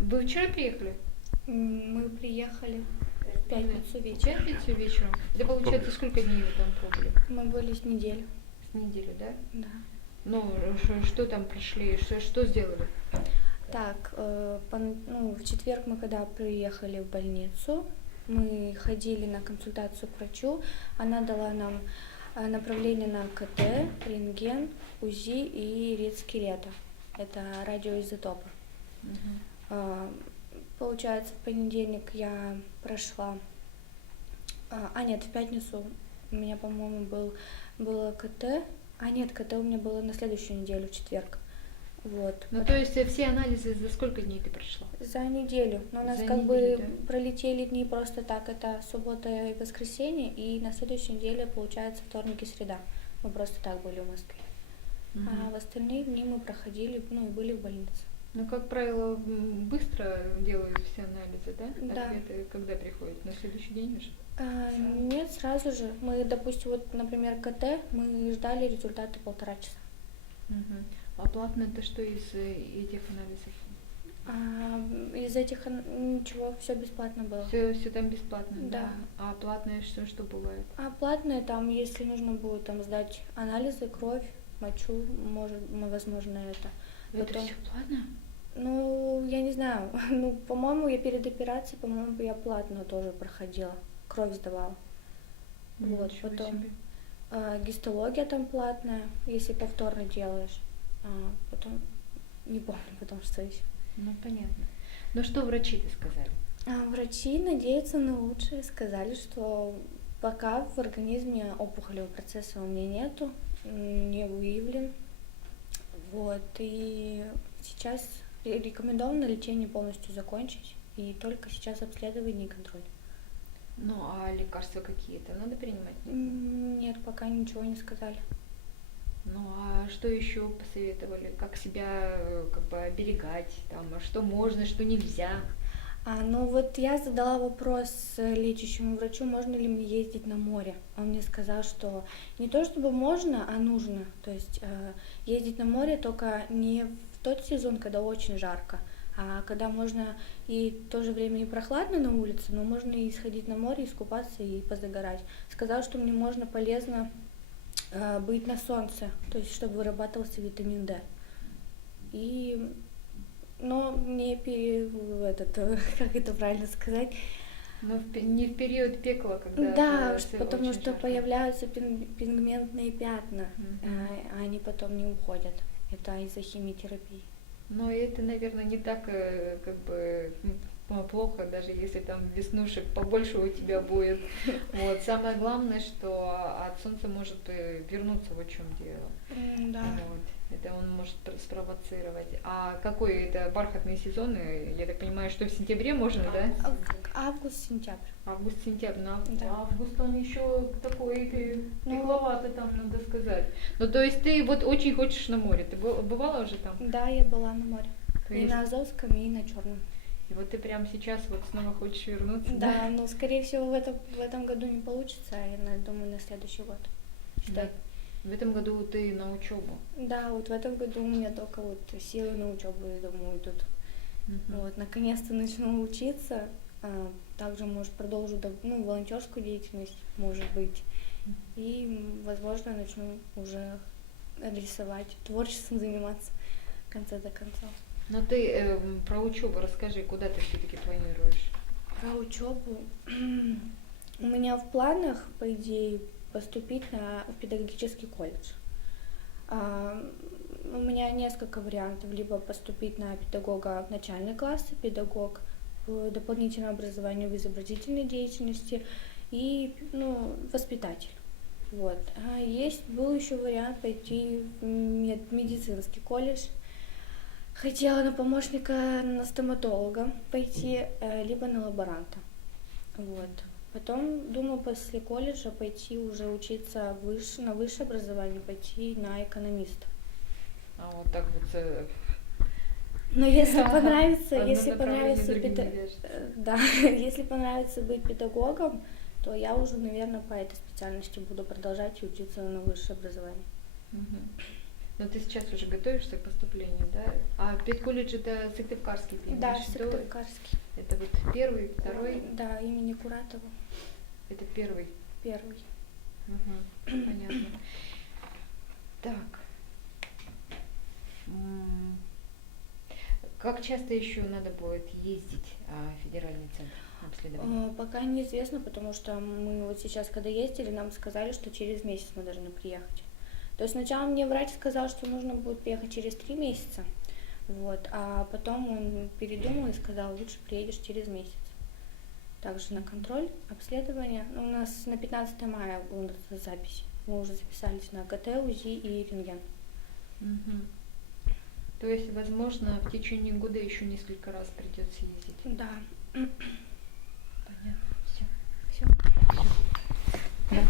Вы вчера приехали? Мы приехали в пятницу В вечером. пятницу вечером? Это получается, сколько дней вы там пробыли? Мы были с неделю. С недели, да? Да. Ну, что там прошли, что сделали? Так, в четверг мы когда приехали в больницу, мы ходили на консультацию к врачу. Она дала нам направление на КТ, рентген, УЗИ и рид скелета. Это радиоизотопы. Получается, в понедельник я прошла... нет, в пятницу у меня, по-моему, было КТ. Нет, КТ у меня было на следующую неделю, в четверг. Вот. Ну, то есть все анализы за сколько дней ты прошла? За неделю. Но у нас За как неделю, бы да? пролетели дни просто так. Это суббота и воскресенье, и на следующей неделе, получается, вторник и среда. Мы просто так были в Москве. А в остальные дни мы проходили, и были в больнице. Ну, как правило, быстро делают все анализы, да? Да. Ответы когда приходят? На следующий день уже? Нет, сразу же. Мы, допустим, например, КТ, мы ждали результаты 1,5 часа. А платно это что из этих анализов? Из этих ничего, все бесплатно было. Все там бесплатно, Да. А платное что бывает? А платное там, если нужно будет там сдать анализы, кровь, мочу, возможно, это. Это Потом, все платно? я не знаю, по-моему, я перед операцией, по-моему, я платно тоже проходила, кровь сдавала. Вот, Ничего потом себе. гистология там платная, если повторно делаешь. Потом, не помню, потом что еще. Ну, понятно. Ну, что врачи-то сказали? Врачи надеются на лучшее, сказали, что пока в организме опухолевого процесса у меня нету, не выявлен. Вот, и сейчас рекомендовано лечение полностью закончить, и только сейчас обследование и контроль. Ну, а лекарства какие-то надо принимать? Нет, пока ничего не сказали. Ну, а что еще посоветовали? Как себя как бы оберегать? Там, что можно, что нельзя? Я задала вопрос лечащему врачу, можно ли мне ездить на море. Он мне сказал, что не то чтобы можно, а нужно. То есть ездить на море только не в тот сезон, когда очень жарко, а когда можно и в то же время и прохладно на улице, но можно и сходить на море, искупаться и позагорать. Сказал, что мне можно полезно быть на солнце, то есть чтобы вырабатывался витамин D. Но не как это правильно сказать? Но не в период пекла, когда Да, становится потому очень что жарко. появляются пигментные пятна, а они потом не уходят. Это из-за химиотерапии. Но это, наверное, не так как бы плохо, даже если там веснушек побольше у тебя будет. Вот. Самое главное, что от солнца может вернуться, вот в чем дело. Да. Вот. Это он может спровоцировать. А какой это бархатный сезон? Я так понимаю, что в сентябре можно, да? Август-сентябрь. Август-сентябрь. Да. Август он еще такой тепловатый, там, надо сказать. Ну, то есть ты вот очень хочешь на море. Ты бывала уже там? Да, я была на море. То И есть- на Азовском, и на Черном. И вот ты прямо сейчас вот снова хочешь вернуться? Да, но скорее всего в этом году не получится, я думаю, на следующий год. Да. В этом году ты на учебу. Да, вот в этом году у меня только вот силы на учебу, я думаю, идут. Вот, наконец-то начну учиться, также, может, продолжу волонтерскую деятельность, может быть, и, возможно, начну уже рисовать, творчеством заниматься в конце до концов. Но ты про учебу расскажи, куда ты все-таки планируешь? Про учебу. У меня в планах, по идее, поступить в педагогический колледж. У меня несколько вариантов. Либо поступить на педагога в начальный класс, педагог в дополнительное образование в изобразительной деятельности и воспитатель. Вот. Был еще вариант пойти в медицинский колледж. Хотела на помощника, на стоматолога пойти, либо на лаборанта. Вот. Потом думаю после колледжа пойти уже учиться на высшее образование, пойти на экономиста. А вот так вот. Но если понравится, Одно направление другим не вяжется. да, если понравится быть педагогом, то я уже, наверное, по этой специальности буду продолжать и учиться на высшее образование. Но ты сейчас уже готовишься к поступлению, да? А педколледж это Сыктывкарский, ты Да, имеешь в виду? Сыктывкарский. Это вот первый, второй? Да, имени Куратова. Это первый. Первый. Угу, понятно. Так. Как часто еще надо будет ездить в федеральный центр обследования? Пока неизвестно, потому что мы вот сейчас, когда ездили, нам сказали, что через месяц мы должны приехать. То есть сначала мне врач сказал, что нужно будет приехать через 3 месяца, вот, а потом он передумал и сказал, лучше приедешь через месяц. Также на контроль, обследование. У нас на 15 мая была запись. Мы уже записались на КТ, УЗИ и рентген. Угу. То есть, возможно, в течение года еще несколько раз придется ездить. Да. Понятно. Все. Все. Да.